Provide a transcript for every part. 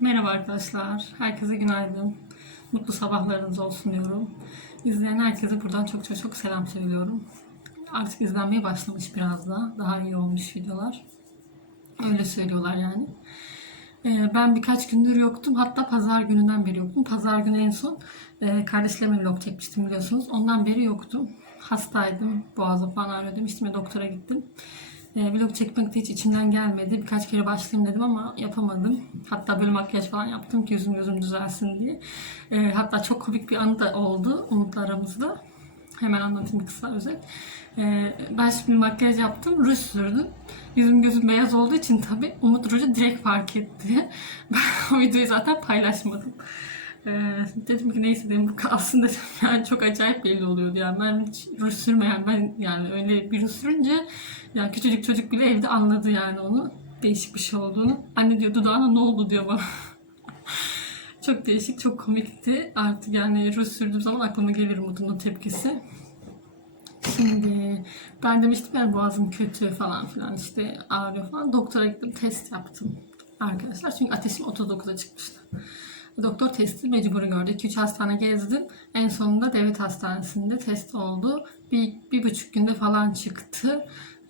Merhaba arkadaşlar. Herkese günaydın. Mutlu sabahlarınız olsun diyorum. İzleyen herkese buradan çok çok çok selam söylüyorum. Artık izlenmeye başlamış biraz da. Daha iyi olmuş videolar. Öyle söylüyorlar yani. Ee, ben birkaç gündür yoktum. Hatta pazar gününden beri yoktum. Pazar günü en son e, kardeşlerime vlog çekmiştim biliyorsunuz. Ondan beri yoktum. Hastaydım. Boğazım falan ağrıyor demiştim ve doktora gittim. E, vlog çekmek de hiç içimden gelmedi. Birkaç kere başlayayım dedim ama yapamadım. Hatta böyle makyaj falan yaptım ki yüzüm gözüm düzelsin diye. E, hatta çok komik bir anı da oldu Umut'la aramızda. Hemen anlatayım kısa özet. E, ben şimdi makyaj yaptım, ruj sürdüm. Yüzüm gözüm beyaz olduğu için tabii Umut ruju direkt fark etti. Ben o videoyu zaten paylaşmadım. Ee, dedim ki neyse dedim bu kalsın dedim. Yani çok acayip belli oluyordu yani. Ben hiç ruj sürmeyen ben yani öyle bir ruj sürünce yani küçücük çocuk bile evde anladı yani onu. Değişik bir şey olduğunu. Anne diyor dudağına ne oldu diyor bana. çok değişik, çok komikti. Artık yani ruj sürdüğüm zaman aklıma gelir Umut'un tepkisi. Şimdi ben demiştim ya boğazım kötü falan filan işte ağrıyor falan. Doktora gittim test yaptım arkadaşlar. Çünkü ateşim 39'a çıkmıştı. Doktor testi mecburi gördü. 2-3 hastane gezdim. En sonunda devlet hastanesinde test oldu. Bir, bir buçuk günde falan çıktı.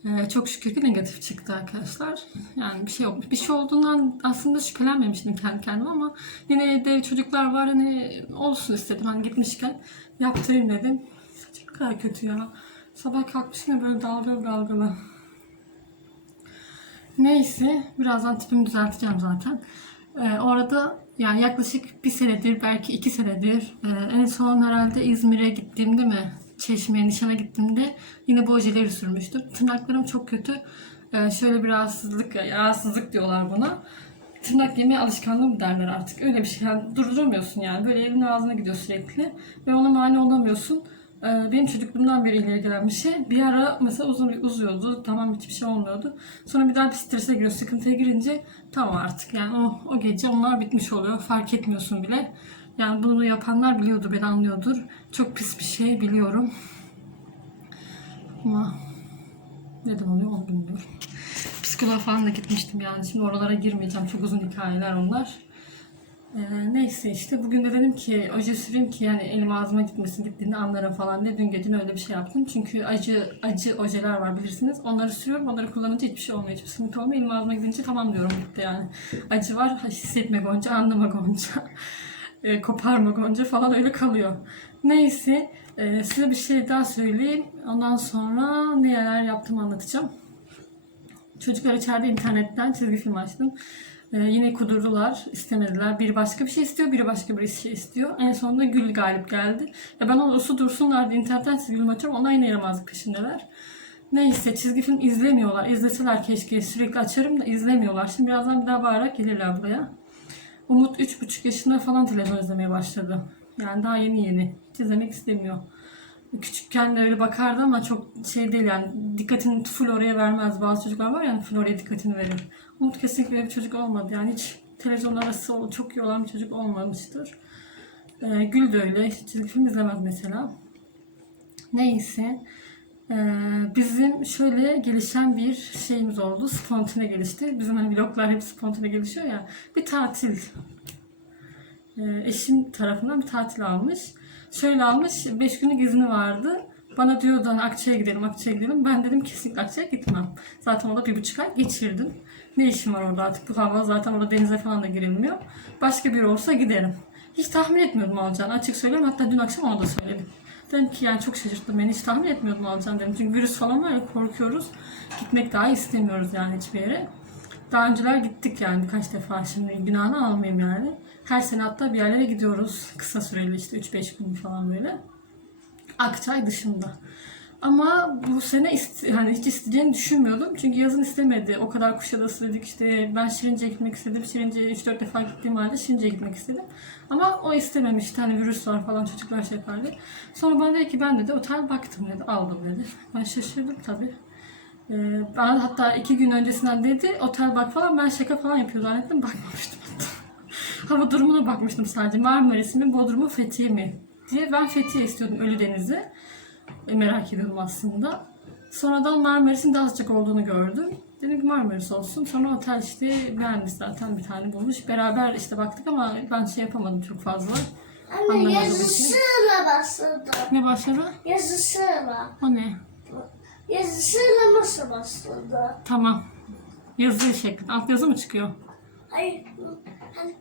Ee, çok şükür ki negatif çıktı arkadaşlar. Yani bir şey olmuş. Bir şey olduğundan aslında şüphelenmemiştim kendi kendime ama yine evde çocuklar var hani olsun istedim. Hani gitmişken yaptırayım dedim. Saçım kadar kötü ya. Sabah kalkmışım ya böyle dalgalı dalgalı. Neyse birazdan tipimi düzelteceğim zaten. Ee, orada yani yaklaşık bir senedir belki iki senedir e, en son herhalde İzmir'e gittiğimde mi Çeşme'ye nişana gittiğimde yine bu ojeleri sürmüştüm. Tırnaklarım çok kötü. Ee, şöyle bir rahatsızlık, rahatsızlık diyorlar buna. Tırnak yeme alışkanlığı mı derler artık. Öyle bir şey. Yani durduramıyorsun yani. Böyle elin ağzına gidiyor sürekli. Ve ona mani olamıyorsun. Ee, benim çocukluğumdan beri ileri gelen bir şey. Bir ara mesela uzun bir uzuyordu. Tamam hiçbir şey olmuyordu. Sonra bir daha bir strese giriyor. Sıkıntıya girince tamam artık. Yani o, o gece onlar bitmiş oluyor. Fark etmiyorsun bile. Yani bunu yapanlar biliyordur, beni anlıyordur. Çok pis bir şey biliyorum. Ama neden oluyor onu bilmiyorum. Psikoloğa falan da gitmiştim yani. Şimdi oralara girmeyeceğim. Çok uzun hikayeler onlar. Ee, neyse işte bugün de dedim ki oje süreyim ki yani elim ağzıma gitmesin gittiğinde anlarım falan diye dün gece öyle bir şey yaptım. Çünkü acı acı ojeler var bilirsiniz. Onları sürüyorum. Onları kullanınca hiçbir şey olmuyor. Hiçbir sıkıntı olmuyor. Elim ağzıma gidince tamam diyorum bitti yani. Acı var hissetme gonca anlama gonca. e, koparma gonca falan öyle kalıyor. Neyse e, size bir şey daha söyleyeyim. Ondan sonra neler yaptım anlatacağım. Çocuklar içeride internetten çizgi film açtım. Ee, yine kudurdular, istemediler. Biri başka bir şey istiyor, biri başka bir şey istiyor. En sonunda Gül galip geldi. Ya ben ona usu dursunlar diye internetten çizgi film açıyorum. Onlar yine yaramazlık peşindeler. Neyse çizgi film izlemiyorlar. İzleseler keşke sürekli açarım da izlemiyorlar. Şimdi birazdan bir daha bağırarak gelirler buraya. Umut 3,5 yaşında falan televizyon izlemeye başladı. Yani daha yeni yeni. Hiç izlemek istemiyor. Küçükken de öyle bakardı ama çok şey değil yani dikkatini full oraya vermez. Bazı çocuklar var yani full oraya dikkatini verir. Umut kesinlikle öyle bir çocuk olmadı yani hiç televizyon arası çok iyi olan bir çocuk olmamıştır. Ee, Gül de öyle hiç çizgi film izlemez mesela. Neyse ee, bizim şöyle gelişen bir şeyimiz oldu. Spontane gelişti. Bizim hani vloglar hep spontane gelişiyor ya. Bir tatil. Ee, eşim tarafından bir tatil almış. Şöyle almış, 5 günlük izni vardı. Bana diyordu hani Akçay'a gidelim, Akçay'a gidelim. Ben dedim kesinlikle Akçay'a gitmem. Zaten orada bir buçuk ay geçirdim. Ne işim var orada artık bu hava zaten orada denize falan da girilmiyor. Başka biri olsa giderim. Hiç tahmin etmiyordum alacağını açık söyleyeyim. Hatta dün akşam ona da söyledim. Dedim ki yani çok şaşırttı beni hiç tahmin etmiyordum alacağını dedim. Çünkü virüs falan var ya korkuyoruz. Gitmek daha istemiyoruz yani hiçbir yere. Daha önceler gittik yani birkaç defa şimdi günahını almayayım yani. Her sene hatta bir yerlere gidiyoruz. Kısa süreli işte 3-5 gün falan böyle. Akçay dışında. Ama bu sene ist- hani hiç isteyeceğini düşünmüyordum. Çünkü yazın istemedi. O kadar Kuşadası dedik işte ben Şirince'ye gitmek istedim. Şirince'ye 3-4 defa gittiğim halde Şirince'ye gitmek istedim. Ama o istememişti. Hani virüs var falan çocuklar şey yapardı. Sonra bana dedi ki ben dedi otel baktım dedi. Aldım dedi. Ben şaşırdım tabii. Ee, bana hatta iki gün öncesinden dedi otel bak falan ben şaka falan yapıyor zannettim bakmamıştım hatta. Hava durumuna bakmıştım sadece Marmaris mi Bodrum Fethiye mi diye ben Fethiye istiyordum Ölüdeniz'i E, merak ediyordum aslında. Sonradan Marmaris'in daha sıcak olduğunu gördüm. Dedim ki Marmaris olsun. Sonra otel işte beğenmiş zaten bir tane bulmuş. Beraber işte baktık ama ben şey yapamadım çok fazla. Anne Anlamadım yazısıyla başladı. Ne başladı? Yazısıyla. O ne? Yazısıyla nasıl başladı? Tamam. Yazı şeklinde. Alt yazı mı çıkıyor? Hayır. Hani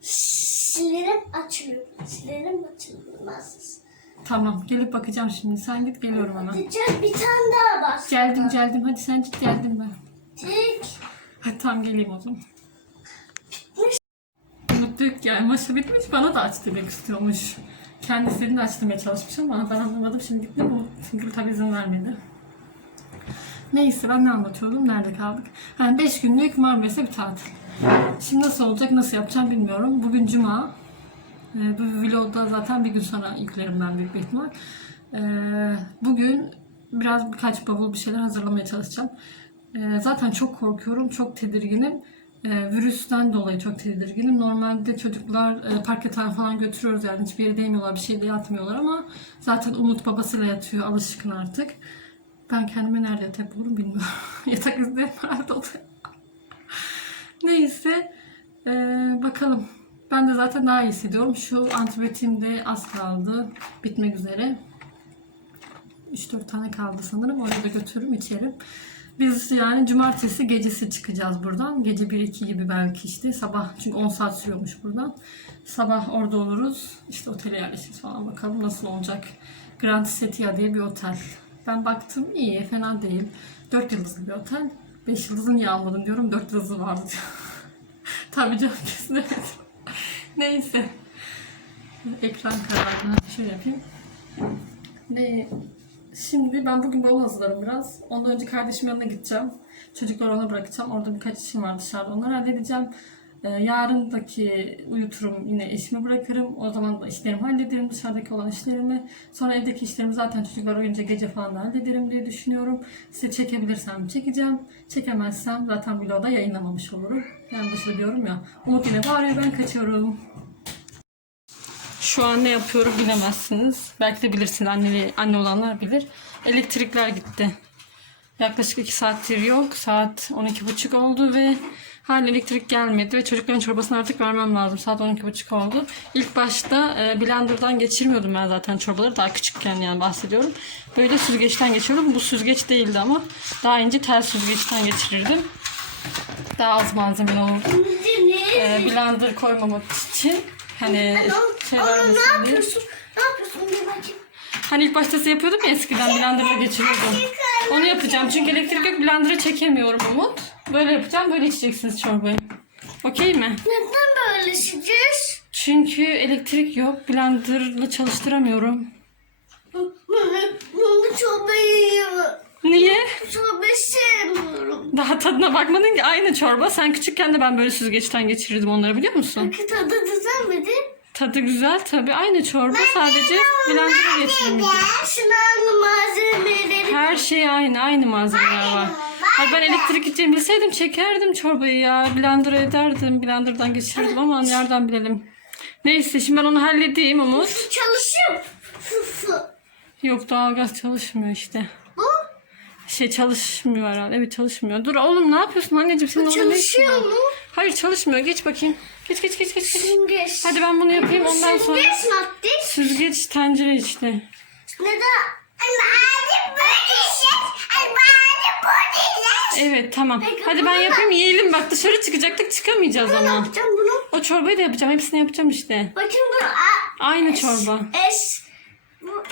silerim açılıyor. Silerim açılmaz. Tamam. Gelip bakacağım şimdi. Sen git geliyorum hemen. Gel bir tane daha başladı. Geldim geldim. Hadi sen git geldim ben. Tik. Hadi tamam geleyim o zaman. Mutluluk yani maşa bitmiş bana da aç demek istiyormuş. Kendisini de aç demeye çalışmış ama ben anlamadım. Şimdi gittim bu çünkü tabii izin vermedi. Neyse ben ne anlatıyordum? Nerede kaldık? Yani 5 günlük Marmaris'e bir tatil. Şimdi nasıl olacak, nasıl yapacağım bilmiyorum. Bugün Cuma. Ee, bu vlogda zaten bir gün sonra yüklerim ben büyük bir ihtimal. Ee, bugün biraz birkaç bavul bir şeyler hazırlamaya çalışacağım. Ee, zaten çok korkuyorum, çok tedirginim. Ee, virüsten dolayı çok tedirginim. Normalde çocuklar e, park yatağı falan götürüyoruz yani hiçbir yere değmiyorlar, bir şeyde yatmıyorlar ama zaten Umut babasıyla yatıyor, alışkın artık. Ben kendime nerede yatak bulurum bilmiyorum. yatak izlerim herhalde odaya. Neyse. ee, bakalım. Ben de zaten daha iyi hissediyorum. Şu antibiyotiğim de az kaldı. Bitmek üzere. 3-4 tane kaldı sanırım. Orada da götürürüm içerim. Biz yani cumartesi gecesi çıkacağız buradan. Gece 1-2 gibi belki işte. Sabah çünkü 10 saat sürüyormuş buradan. Sabah orada oluruz. İşte otele yerleşiriz falan bakalım nasıl olacak. Grand Setia diye bir otel. Ben baktım iyi fena değil. 4 yıldızlı bir otel. 5 yıldızı niye almadım diyorum. 4 yıldızı vardı diyor. Tabii canım kesin evet. Neyse. Ekran kararını şöyle yapayım. Ne? Şimdi ben bugün bavul hazırlarım biraz. Ondan önce kardeşimin yanına gideceğim. Çocukları ona bırakacağım. Orada birkaç işim var dışarıda. Onları halledeceğim. Ee, yarındaki uyuturum yine eşimi bırakırım. O zaman da işlerimi hallederim. Dışarıdaki olan işlerimi. Sonra evdeki işlerimi zaten çocuklar uyuyunca gece falan da hallederim diye düşünüyorum. Size çekebilirsem çekeceğim. Çekemezsem zaten vlogda yayınlamamış olurum. Yani dışarı diyorum ya. Umut yine bağırıyor ben kaçıyorum. Şu an ne yapıyorum bilemezsiniz. Belki de bilirsiniz. Anneli, anne olanlar bilir. Elektrikler gitti. Yaklaşık 2 saattir yok. Saat 12.30 oldu ve hala elektrik gelmedi ve çocukların çorbasını artık vermem lazım. Saat 12.30 oldu. İlk başta e, blenderdan geçirmiyordum ben zaten çorbaları. Daha küçükken yani bahsediyorum. Böyle süzgeçten geçiyordum. Bu süzgeç değildi ama daha ince tel süzgeçten geçirirdim. Daha az malzeme olurdu. E, blender koymamak için hani şey ne vermesin diye. yapıyorsun? Ne yapıyorsun? Bir bakayım. Hani ilk başta size yapıyordum ya eskiden blenderla geçiriyordum. Onu yapacağım çünkü elektrik yok blender'a çekemiyorum Umut. Böyle yapacağım böyle içeceksiniz çorbayı. Okey mi? Neden böyle şişeceğiz? Çünkü elektrik yok blenderla çalıştıramıyorum. Bunu çorbayı yiyorum. Niye? Çorbayı sevmiyorum. Daha tadına bakmadın ki aynı çorba. Sen küçükken de ben böyle süzgeçten geçirirdim onları biliyor musun? Peki tadı düzelmedi. Tadı güzel tabii. Aynı çorba sadece blender'a geçirilmiş. Malzemeleri. Her şey aynı. Aynı malzemeler var. Ay ben elektrik gideceğimi bilseydim çekerdim çorbayı ya. Blender'a ederdim. Blender'dan geçirirdim ama nereden bilelim. Neyse şimdi ben onu halledeyim Umut. Çalışıyor. Yok doğalgaz çalışmıyor işte. Bu Şey çalışmıyor herhalde. Evet çalışmıyor. Dur oğlum ne yapıyorsun anneciğim? Senin orada ne işin var? çalışıyor mu? Hayır çalışmıyor. Geç bakayım. Geç geç geç geç. geç. Süzgeç. Hadi ben bunu yapayım ondan sonra. Süzgeç madde. Süzgeç tencere işte. Neden? Anne böyle şey. Böyle şey. Evet tamam. Hadi ben yapayım yiyelim. Bak dışarı çıkacaktık çıkamayacağız Ne ama. yapacağım bunu? O çorbayı da yapacağım. Hepsini yapacağım işte. Bakın bu a, Aynı çorba. es. Bu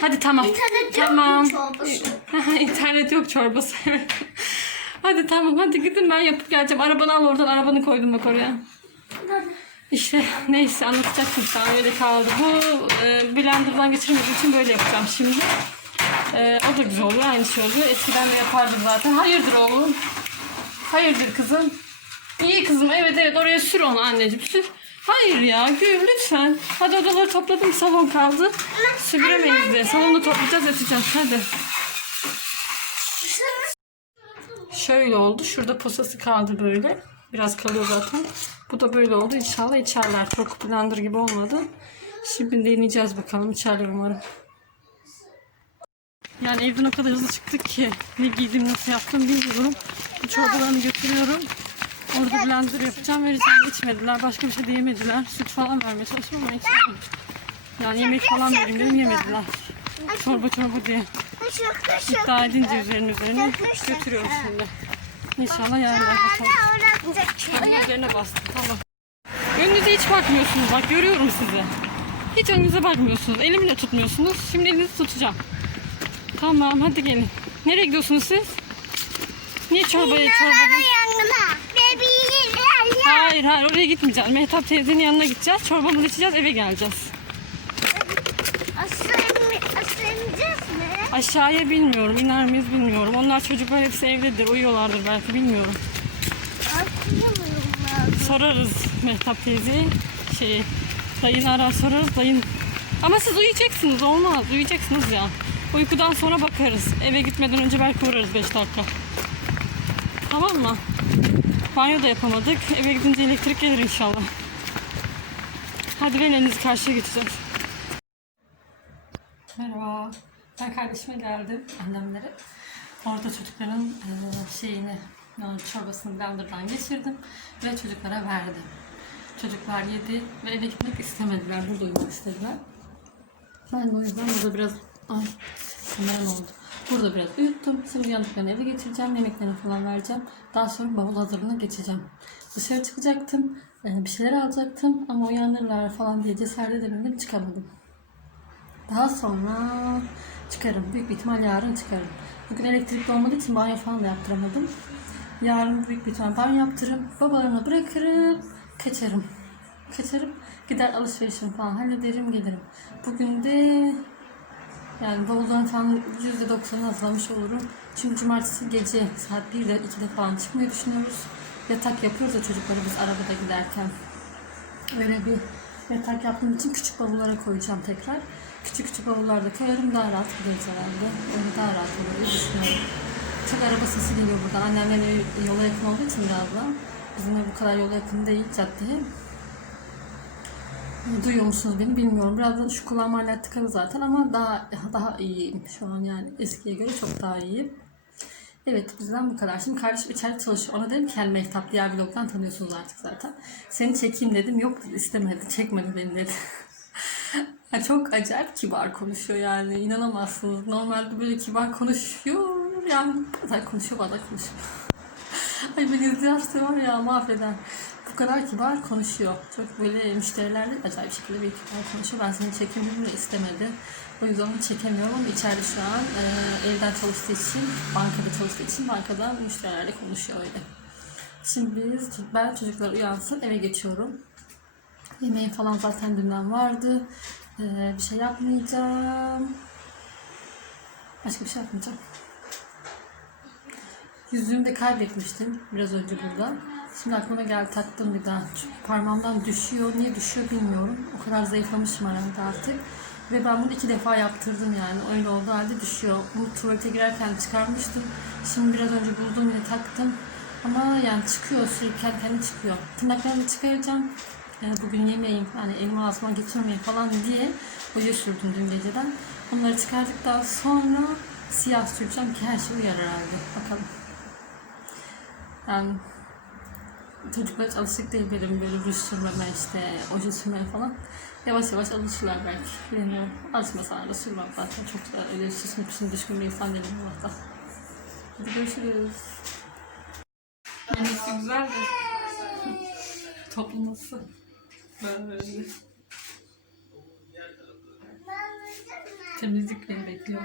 Hadi tamam. internet yok Tamam. mu çorbası? İnternet yok çorbası. hadi tamam hadi gidin ben yapıp geleceğim. Arabanı al oradan. Arabanı koydum bak oraya. İşte neyse anlatacaktım sana kaldı. Bu e, blenderdan geçirmek için böyle yapacağım şimdi. E, o da güzel oluyor. Aynı şey oluyor. Eskiden de yapardım zaten. Hayırdır oğlum? Hayırdır kızım? İyi kızım evet evet oraya sür onu anneciğim sür. Hayır ya Gül lütfen. Hadi odaları topladım salon kaldı. Süpüremeyiz diye. Salonu toplayacağız yatacağız hadi. Şöyle oldu. Şurada posası kaldı böyle. Biraz kalıyor zaten. Bu da böyle oldu. İnşallah içerler. Çok blender gibi olmadı. Şimdi deneyeceğiz bakalım. İçerler umarım. Yani evden o kadar hızlı çıktık ki ne giydim nasıl yaptım bilmiyorum. Bu çorbalarını götürüyorum. Orada blender yapacağım. Vereceğim. içmediler. Başka bir şey de yemediler. Süt falan vermeye çalıştım ama içmedim. Yani yemek falan vereyim dedim yemediler. Çorba çorba diye. İddia edince üzerine üzerine götürüyorum şimdi. İnşallah yarın bakalım. Önün üzerine bastım. Tamam. Önünüze hiç bakmıyorsunuz. Bak görüyorum sizi. Hiç önünüze bakmıyorsunuz. Elimle tutmuyorsunuz. Şimdi elinizi tutacağım. Tamam hadi gelin. Nereye gidiyorsunuz siz? Niye çorbaya çorba? yanına. Bebeğim ya. Hayır hayır oraya gitmeyeceğiz. Mehtap teyzenin yanına gideceğiz. Çorbamızı içeceğiz eve geleceğiz. Aslanacağız mı? Aşağıya bilmiyorum. iner miyiz bilmiyorum. Onlar çocuklar hepsi evdedir. Uyuyorlardır belki bilmiyorum. Sorarız Mehtap teyzeyi. Şey, dayın arar sorarız. Dayın ama siz uyuyacaksınız olmaz. Uyuyacaksınız ya. Uykudan sonra bakarız. Eve gitmeden önce belki uğrarız 5 dakika. Tamam mı? Banyo da yapamadık. Eve gidince elektrik gelir inşallah. Hadi ben elinizi karşıya geçeceğiz. Merhaba. Ben kardeşime geldim annemlere. Orada çocukların şeyini yani çorbasını blenderdan geçirdim ve çocuklara verdim. Çocuklar yedi ve eve gitmek istemediler. Burada uyumak istediler. Ben de o yüzden burada biraz ay kamera ne oldu? Burada biraz uyuttum. Şimdi yandıklarını eve getireceğim. Yemeklerini falan vereceğim. Daha sonra bavul hazırlığına geçeceğim. Dışarı çıkacaktım. Bir şeyler alacaktım ama uyanırlar falan diye cesaret edemedim. Çıkamadım. Daha sonra çıkarım. Büyük bir ihtimal yarın çıkarım. Bugün elektrikli olmadığı için banyo falan da yaptıramadım. Yarın büyük bir ihtimal banyo yaptırırım. Babalarına bırakırım. Kaçarım. Kaçarım. Gider alışverişimi falan hallederim gelirim. Bugün de yani bavuldan falan %90'ını hazırlamış olurum. Çünkü cumartesi gece saat 1'de 2'de falan çıkmayı düşünüyoruz. Yatak yapıyoruz da çocukları biz arabada giderken. Öyle bir yatak yaptığım için küçük bavullara koyacağım tekrar. Küçük küçük bavullarda koyarım daha rahat gideriz herhalde. Öyle daha rahat olur diye düşünüyorum. Çok araba sesi geliyor buradan. Annemlerin evi yola yakın olduğu için biraz da. Bizim bu kadar yola yakın değil caddeye. Duyuyor musunuz beni bilmiyorum. Birazdan şu kulağım hala tıkalı zaten ama daha daha iyiyim şu an yani eskiye göre çok daha iyiyim. Evet bizden bu kadar. Şimdi kardeşim içeride çalışıyor. Ona dedim ki yani Mehtap diğer vlogdan tanıyorsunuz artık zaten. Seni çekeyim dedim. Yok istemedi. Çekmedi beni dedi. Ya çok acayip kibar konuşuyor yani. inanamazsınız. Normalde böyle kibar konuşuyor. Yani bazen konuşuyor bazen konuşuyor. Ay beni izlerse var ya mahveder. Bu kadar kibar konuşuyor. Çok böyle müşterilerle acayip şekilde bir kibar konuşuyor. Ben seni çekeyim de istemedi. O yüzden onu çekemiyorum ama içeride şu an e, evden çalıştığı için, bankada çalıştığı için bankadan müşterilerle konuşuyor öyle. Şimdi biz, ben çocuklar uyansın eve geçiyorum. Yemeğim falan zaten dünden vardı. E, bir şey yapmayacağım. Başka bir şey yapmayacağım. Yüzüğümü de kaybetmiştim biraz önce burada. Şimdi aklıma geldi taktım bir daha. Çünkü parmağımdan düşüyor. Niye düşüyor bilmiyorum. O kadar zayıflamışım herhalde artık. Ve ben bunu iki defa yaptırdım yani. Öyle oldu halde düşüyor. Bunu tuvalete girerken çıkarmıştım. Şimdi biraz önce buldum yine taktım. Ama yani çıkıyor sürekli kendi çıkıyor. Tırnaklarımı çıkaracağım. Yani bugün yemeyeyim, hani elimi ağzıma geçirmeyeyim falan diye hoca sürdüm dün geceden. Onları çıkardıktan sonra siyah süreceğim ki her şey uyar herhalde. Bakalım. Yani çocuklar hiç alışık değil benim böyle ruj sürmeme işte oje sürmeye falan. Yavaş yavaş alışırlar belki. Bilmiyorum. Alışmasalar da sürmem zaten. Çok da öyle süsün püsün düşkün bir insan değilim Allah'ta. Hadi görüşürüz. Yemesi güzel de toplaması. Temizlik beni bekliyor.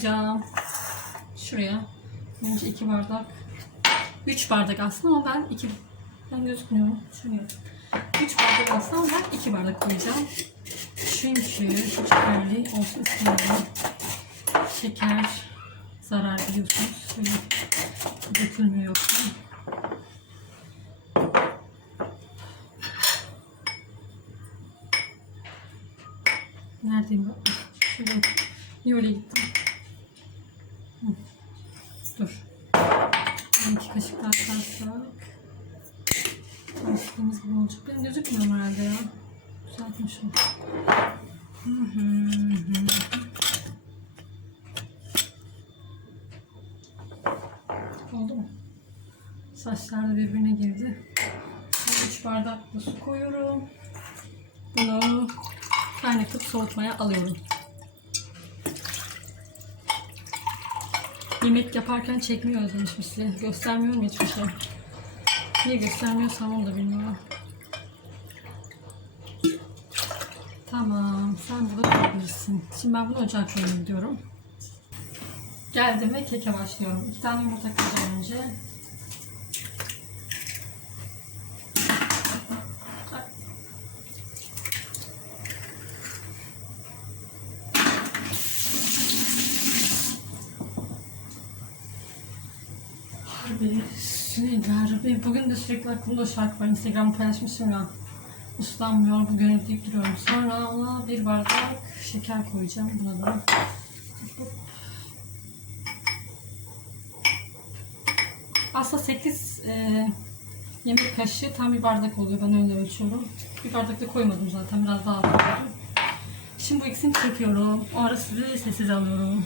Revan yapacağım. Şuraya. Önce iki bardak. Üç bardak aslında ama ben iki... Ben gözükmüyorum. Şuraya. Üç bardak aslında ama ben iki bardak koyacağım. Çünkü şekerli olsun istemiyorum. Şeker zarar biliyorsunuz. Şöyle dökülmüyor yoksa. Neredeyim ben? Şuraya. Niye öyle gittim? Hı. Dur. Bir iki kaşık daha atarsak. Karıştığımız gibi olacak. Benim gözükmüyor herhalde ya. Düzeltmişim. Hı. Oldu mu? Saçlar da birbirine girdi. Şimdi 3 bardak da su koyuyorum. Bunu kaynatıp soğutmaya alıyorum. Yemek yaparken çekmiyor özlemiş size. Göstermiyorum hiçbir şey. Niye göstermiyorsam onu da bilmiyorum. Tamam, sen burada durabilirsin. Şimdi ben bunu ocağa koyayım diyorum. Geldim ve keke başlıyorum. İki tane yumurta kıracağım önce. Bugün de sürekli aklımda şarkı var. Instagram'da paylaşmışım ya. Uslanmıyor, bu gönül deyip duruyorum. Sonra ona bir bardak şeker koyacağım. Buna da. Aslında 8 e, yemek kaşığı tam bir bardak oluyor. Ben öyle ölçüyorum. Bir bardak da koymadım zaten. Biraz daha koydum. Şimdi bu ikisini çırpıyorum. O ara sizi sessiz alıyorum.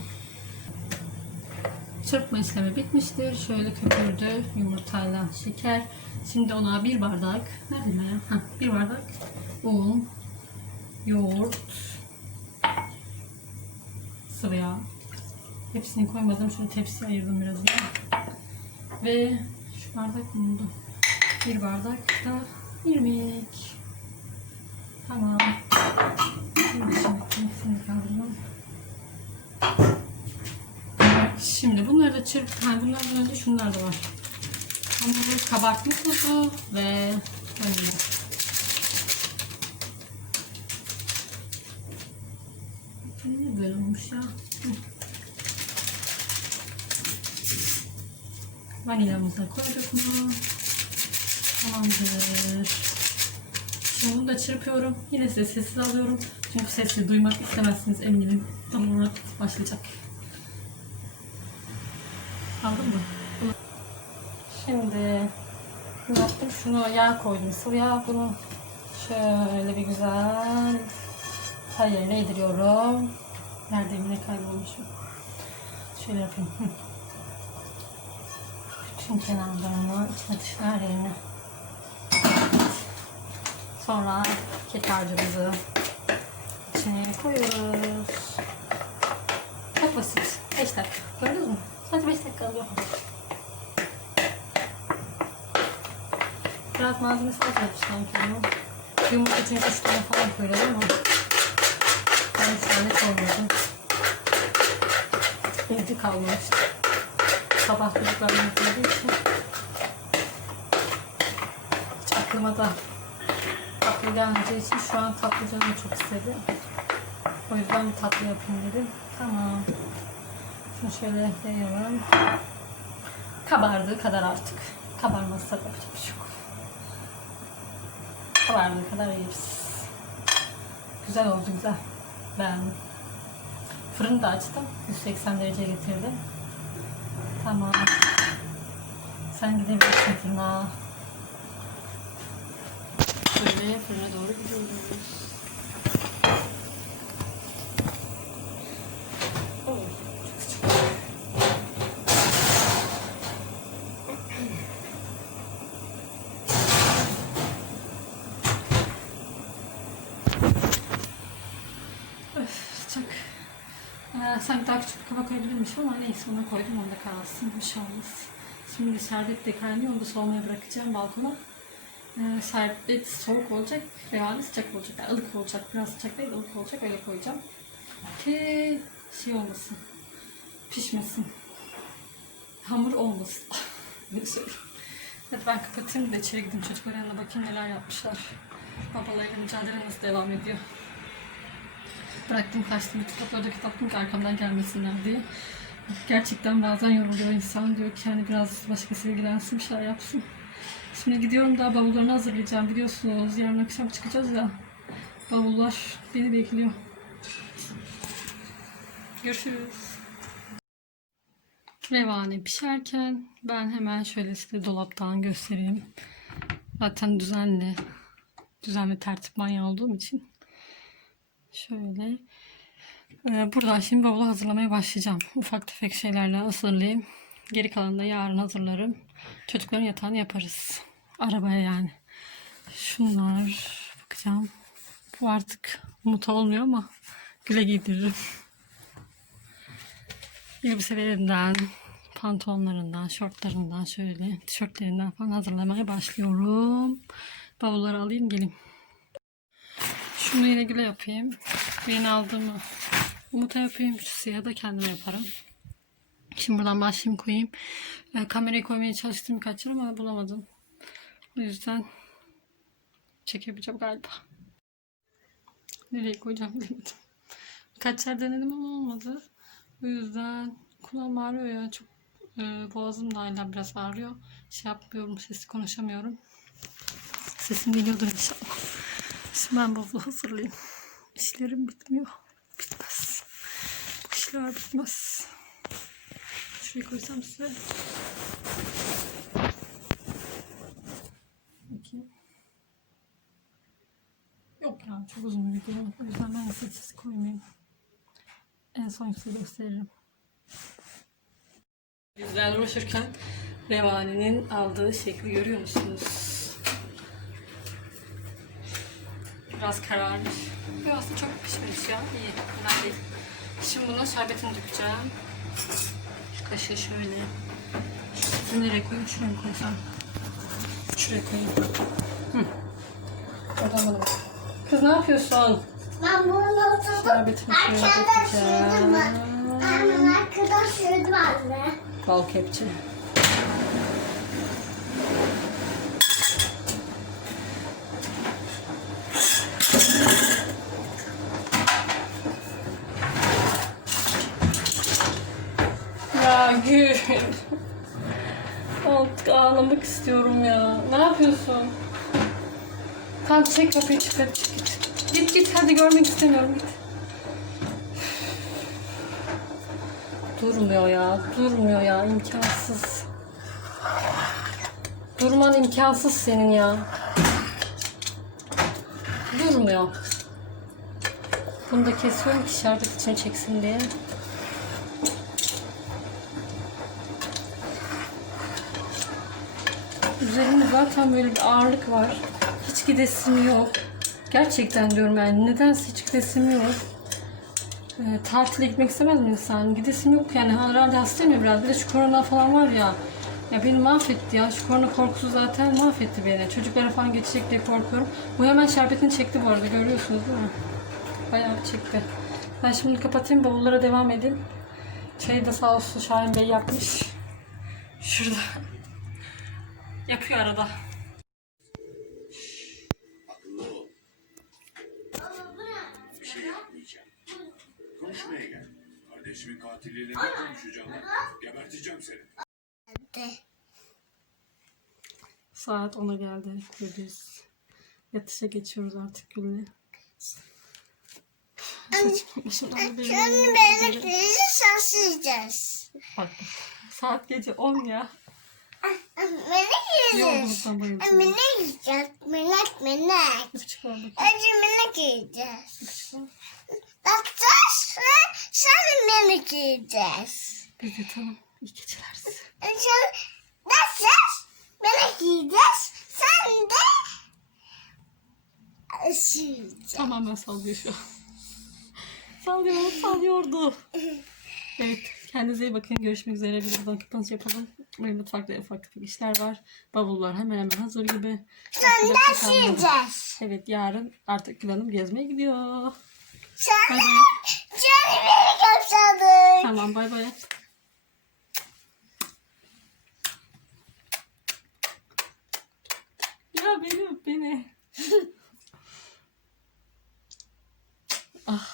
Çırpma işlemi bitmiştir. Şöyle köpürdü yumurtayla şeker. Şimdi ona bir bardak, nerede ya? Heh, bir bardak un, yoğurt, sıvı yağ. Hepsini koymadım. Şöyle tepsiye ayırdım biraz ya. Ve şu bardak mı oldu? Bir bardak da irmik. Tamam. Şimdi şimdi hepsini Şimdi bunları da çırp. Ha, bunlardan önce şunlar da var. Hamuru kabartma tozu ve vanilya. Niye böyle olmuş ya? Vanilyamızı da koyduk mu? Tamamdır. Şimdi bunu da çırpıyorum. Yine sessiz alıyorum. Çünkü sesi duymak istemezsiniz eminim. Tam olarak başlayacak. Aldın mı? Şimdi ne Şunu yağ koydum. Sıvı yağ bunu şöyle bir güzel her yerine yediriyorum. Neredeyim ne kaybolmuşum. Şöyle yapayım. Bütün kenarlarını, içine dışına her yerine. Sonra kek içine koyuyoruz. Çok basit. 5 dakika. Gördünüz mü? Sadece 5 dakika alıyor. Biraz malzemesi az oldu sanki. Yumurta çünkü 3 tane falan koyuyoruz ama ben 3 tane koymadım. Evde kalmamıştı. Sabah çocuklar yediği için hiç aklıma da tatlı gelmeyeceği için şu an tatlı canım çok istedi. O yüzden bir tatlı yapayım dedim. Tamam. Şunu şöyle yayalım. Kabardığı kadar artık. Kabarmazsa da yapacak bir şey yok. Kabardığı kadar yeriz. Güzel oldu güzel. Beğendim. Fırını da açtım. 180 derece getirdim. Tamam. Sen gidebilirsin fırına. Böyle fırına doğru gidiyoruz. Oh, çok sıcak. Öf, sıcak. Ee, sanki daha küçük bir kaba koyabilirmişim ama neyse ona koydum onda kalsın bir şey olmaz. Şimdi hep de kaynıyor onu da soğumaya bırakacağım balkona. Ee, şerbet soğuk olacak, revani sıcak olacak. Yani ılık olacak, biraz sıcak değil, ılık olacak. Öyle koyacağım. Ki şey olmasın, pişmesin. Hamur olmasın. ne söyleyeyim. Hadi ben kapatayım da içeri gideyim çocukların yanına bakayım neler yapmışlar. Babalarıyla mücadele nasıl devam ediyor. Bıraktım kaçtım bir kitapları da kapattım ki arkamdan gelmesinler diye. Gerçekten bazen yoruluyor insan diyor ki hani biraz başkası ilgilensin bir şeyler yapsın. Şimdi gidiyorum da bavullarını hazırlayacağım biliyorsunuz. Yarın akşam çıkacağız ya. Bavullar beni bekliyor. Görüşürüz. Revane pişerken ben hemen şöyle size dolaptan göstereyim. Zaten düzenli, düzenli tertip manyağı olduğum için. Şöyle. Ee, buradan şimdi bavulu hazırlamaya başlayacağım. Ufak tefek şeylerle hazırlayayım. Geri kalanını da yarın hazırlarım. Çocukların yatağını yaparız. Arabaya yani. Şunlar bakacağım. Bu artık Umut olmuyor ama güle giydiririm. Elbiselerinden, pantolonlarından, şortlarından şöyle, tişörtlerinden falan hazırlamaya başlıyorum. Bavulları alayım geleyim. Şunu yine güle yapayım. Yeni aldığımı Umut'a yapayım. Şu siyahı da kendime yaparım. Şimdi buradan başlayayım koyayım. E, kamerayı koymaya çalıştım birkaç yer ama bulamadım. O yüzden çekebileceğim galiba. Nereye koyacağım bilemedim. Birkaç yer denedim ama olmadı. O yüzden kulağım ağrıyor ya. Çok e, boğazım da hala biraz ağrıyor. Şey yapmıyorum, sesli konuşamıyorum. Sesim geliyordur inşallah. Şimdi bavulu hazırlayayım. İşlerim bitmiyor. Bitmez. Bu işler bitmez. Şuraya koysam size. Bakayım. Yok ya çok uzun bir video. O yüzden ben sessiz koymayayım. En son size gösteririm. Bizler uğraşırken Revani'nin aldığı şekli görüyor musunuz? Biraz kararmış. Yok aslında çok pişmemiş ya. İyi. Bunlar değil. Şimdi buna şerbetini dökeceğim. Şu kaşığı şöyle. Şunu nereye koyayım? Şuraya mı koysam? Şuraya koyayım. Hı. Oradan bana bak. Kız ne yapıyorsun? Ben bunu oturdum. Şerbetini şöyle Arkadaş sürdüm dökeceğim. ben. Hemen arkadaş sürdüm anne. Bal kepçe. Gül. Artık ağlamak istiyorum ya. Ne yapıyorsun? Tamam çek kapıyı çık hadi çık git. Git git hadi görmek istemiyorum git. Durmuyor ya, durmuyor ya, imkansız. Durman imkansız senin ya. Durmuyor. Bunu da kesiyorum ki şerbet içine çeksin diye. Üzerinde zaten böyle bir ağırlık var. Hiç gidesim yok. Gerçekten diyorum yani nedense hiç gidesim yok. E, tatile gitmek istemez mi insan? Gidesim yok yani herhalde hastayım ya biraz. Bir de şu korona falan var ya. Ya beni mahvetti ya. Şu korona korkusu zaten mahvetti beni. Çocuklara falan geçecek diye korkuyorum. Bu hemen şerbetini çekti bu arada görüyorsunuz değil mi? Bayağı çekti. Ben şimdi kapatayım bavullara devam edeyim. Çayı da sağ olsun Şahin Bey yapmış. Şurada. Yapıyor arada. Bir şey yapmayacağım. Konuşmaya gel. Kardeşimin katiliyle ne konuşacağım? Geberteceğim seni. Saat 10'a geldi biz yatışa geçiyoruz artık Gül'le. Da Şimdi benim- şaşıracağız. Bak saat gece 10 ya. Minik yiyeceğiz. Minik yiyeceğiz. Var bakayım. Önce minik yiyeceğiz. Bakacağız ve sonra minik yiyeceğiz. Biz yatalım. İyi geceler size. Önce bakacağız. Minik yiyeceğiz. Sen de üşüyeceksin. Tamamen sallıyor şu an. Sallıyor, sallıyordu. Evet. Kendinize iyi bakın. Görüşmek üzere. Bir kapanış yapalım. Benim mutfakta ufak tefek işler var. Bavullar hemen hemen hazır gibi. Sen de. Evet yarın artık Gül gezmeye gidiyor. Sen de canımı kapsadık. Tamam bay bay. Ya beni öp beni. ah.